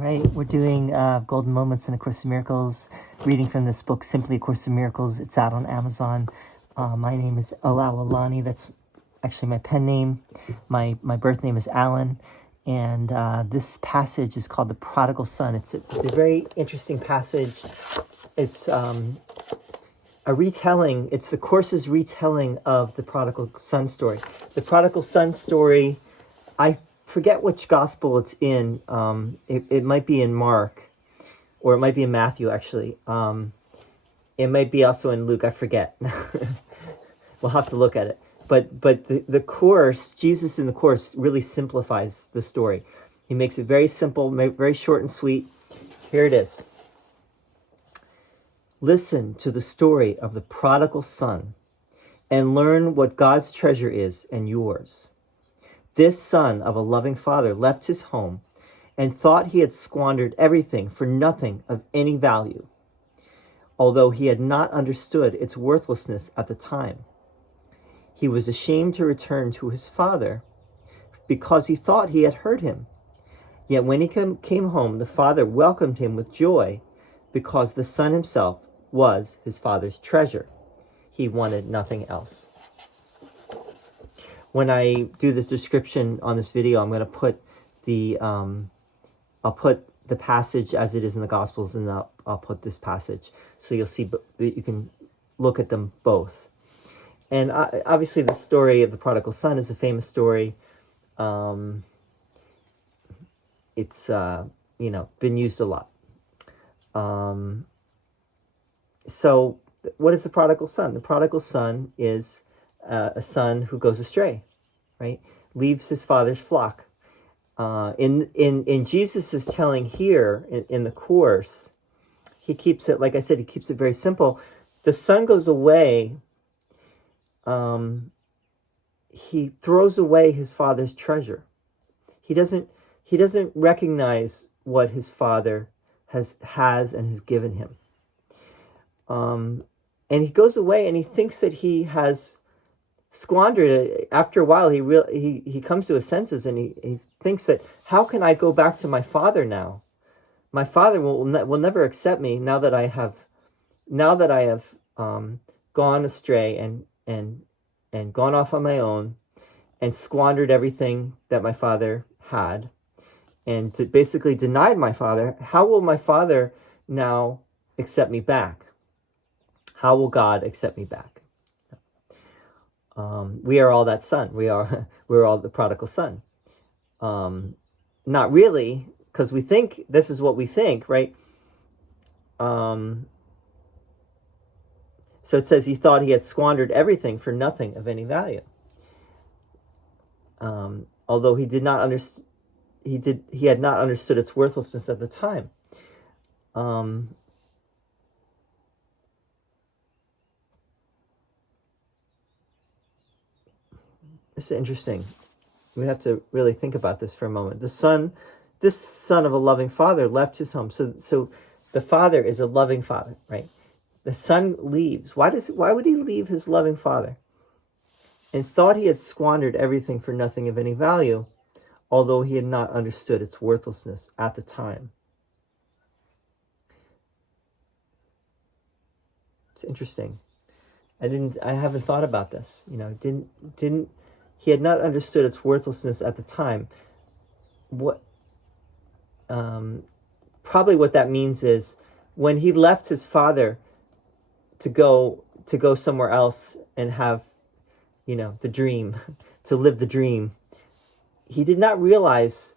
right, we're doing Golden Moments in A Course in Miracles, reading from this book, Simply A Course in Miracles. It's out on Amazon. My name is Alani. That's actually my pen name. My birth name is Alan. And this passage is called The Prodigal Son. It's a very interesting passage. It's a retelling. It's the Course's retelling of the Prodigal Son story. The Prodigal Son story, I forget which gospel it's in. It might be in Mark, or it might be in Matthew, actually. It might be also in Luke. I forget. We'll have to look at it. But the Course, Jesus in the Course, really simplifies the story. He makes it very simple, very short and sweet. Here it is. Listen to the story of the prodigal son and learn what God's treasure is and yours. This son of a loving father left his home and thought he had squandered everything for nothing of any value, although he had not understood its worthlessness at the time. He was ashamed to return to his father because he thought he had hurt him. Yet when he came home, the father welcomed him with joy because the son himself was his father's treasure. He wanted nothing else. When I do this description on this video, I'm going to put I'll put the passage as it is in the Gospels, and I'll put this passage, so you'll see. You can look at them both. And obviously, the story of the prodigal son is a famous story. It's been used a lot. So, what is the prodigal son? The prodigal son is a son who goes astray, right? Leaves his father's flock. In Jesus' telling here in the Course, he keeps it, like I said, he keeps it very simple. The son goes away. He throws away his father's treasure. He doesn't recognize what his father has and has given him. And he goes away and he thinks that he has squandered it. After a while, he comes to his senses and he thinks that, how can I go back to my father now? My father will never accept me now that I have gone astray and gone off on my own and squandered everything that my father had, and basically denied my father. How will my father now accept me back? How will God accept me back? We are all that son. We're all the prodigal son. Not really, because we think this is what we think, right? So it says he thought he had squandered everything for nothing of any value. Although he had not understood its worthlessness at the time. It's interesting. We have to really think about this for a moment. This son of a loving father left his home. So the father is a loving father, right? The son leaves. Why would he leave his loving father? And thought he had squandered everything for nothing of any value, although he had not understood its worthlessness at the time. It's interesting. I haven't thought about this. He had not understood its worthlessness at the time. Probably what that means is when he left his father to go somewhere else and have, the dream, to live the dream, he did not realize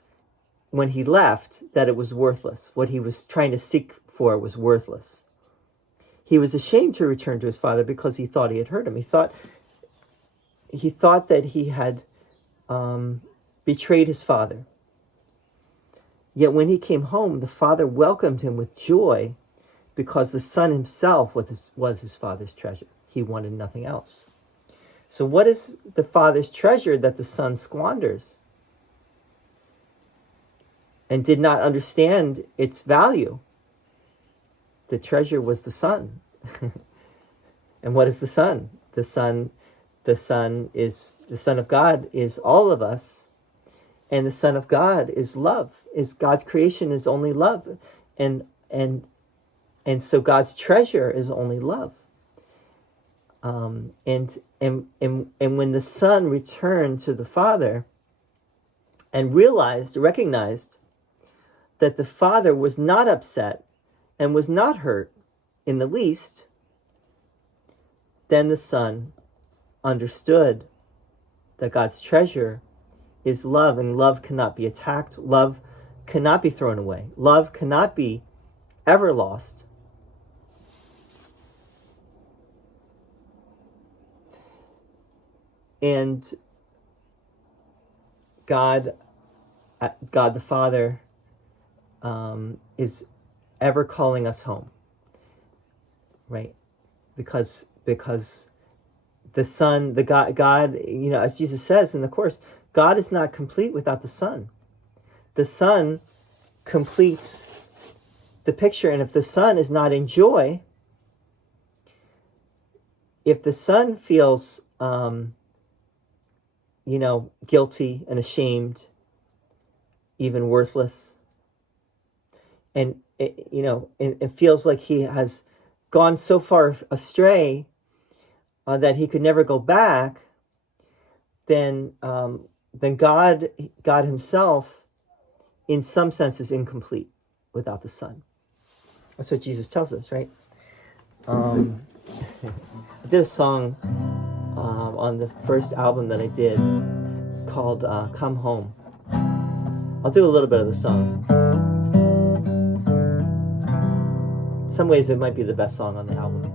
when he left that it was worthless. What he was trying to seek for was worthless. He was ashamed to return to his father because he thought he had hurt him. He thought that he had betrayed his father. Yet when he came home, the father welcomed him with joy because the son himself was his father's treasure. He wanted nothing else. So what is the father's treasure that the son squanders and did not understand its value? The treasure was the son. And what is the son? The son of God is all of us, and the Son of God is love. is God's creation is only love, and so God's treasure is only love. And when the Son returned to the Father and recognized that the Father was not upset and was not hurt in the least, then the Son understood that God's treasure is love, and love cannot be attacked, love cannot be thrown away, love cannot be ever lost. And God the Father is ever calling us home, right? Because the Son, God, as Jesus says in the Course, God is not complete without the Son. The Son completes the picture, and if the Son is not in joy, if the Son feels guilty and ashamed, even worthless, and it feels like he has gone so far astray that he could never go back, then God himself, in some sense, is incomplete without the Son. That's what Jesus tells us, right? I did a song on the first album that I did called Come Home. I'll do a little bit of the song. In some ways it might be the best song on the album.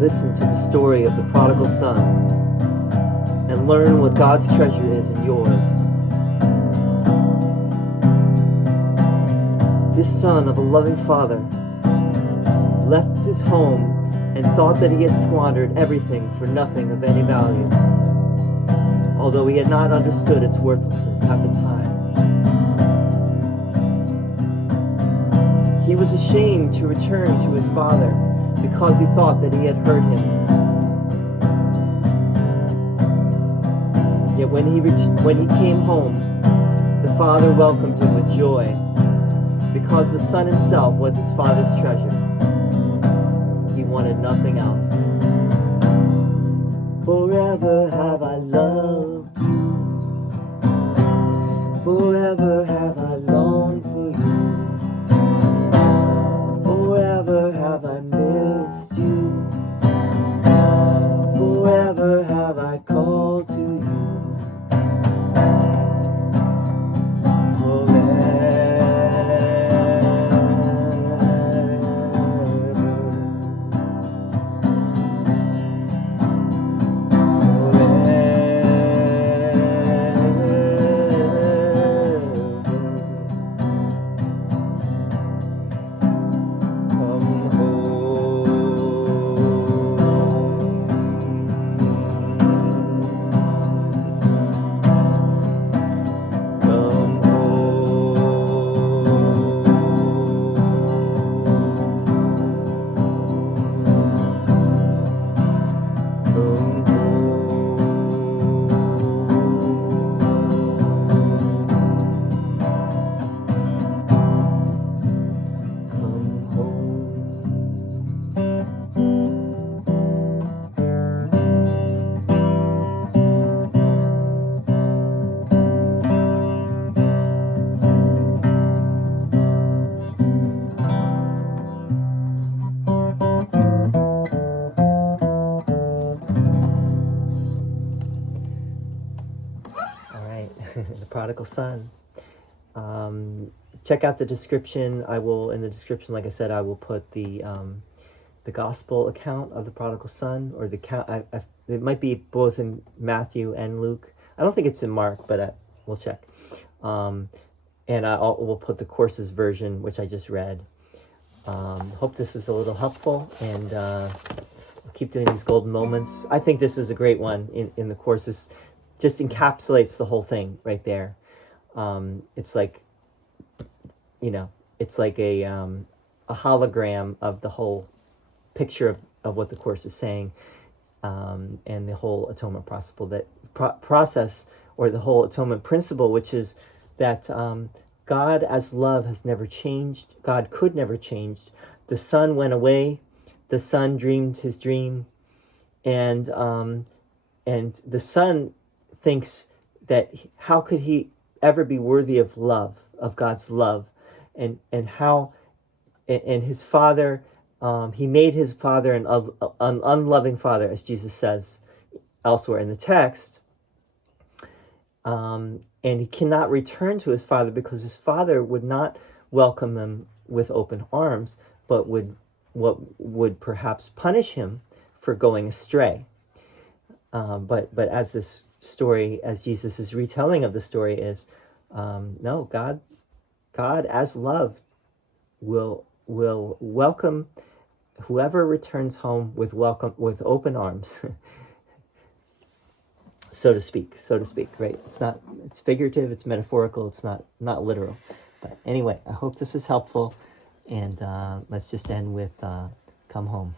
Listen to the story of the prodigal son and learn what God's treasure is in yours. This son of a loving father left his home and thought that he had squandered everything for nothing of any value, although he had not understood its worthlessness at the time. He was ashamed to return to his father because he thought that he had hurt him. Yet when he came home, the father welcomed him with joy, because the son himself was his father's treasure. He wanted nothing else. Forever have I loved you. Forever have I longed for you. Forever have I missed you. Forever have I called to you. The prodigal son. Check out the description. In the description, like I said, I will put the gospel account of the prodigal son, or the count. It might be both in Matthew and Luke. I don't think it's in Mark, but we'll check. And we'll put the Course's version, which I just read. Hope this is a little helpful, and we'll keep doing these golden moments. I think this is a great one in the Course. This just encapsulates the whole thing right there. It's like it's like a hologram of the whole picture of what the Course is saying, and the whole atonement process, or the whole atonement principle, which is that God as love has never changed. God could never change. The Son went away. The Son dreamed his dream, and the Son thinks that how could he ever be worthy of love, of God's love, and his Father, he made his Father an unloving Father, as Jesus says elsewhere in the text, and he cannot return to his Father because his Father would not welcome him with open arms, but would perhaps punish him for going astray. But as this story, as Jesus is retelling of the story, is no, God as love will welcome whoever returns home with open arms, so to speak, right? It's figurative, it's metaphorical, it's not literal. But anyway, I hope this is helpful, and let's just end with come home.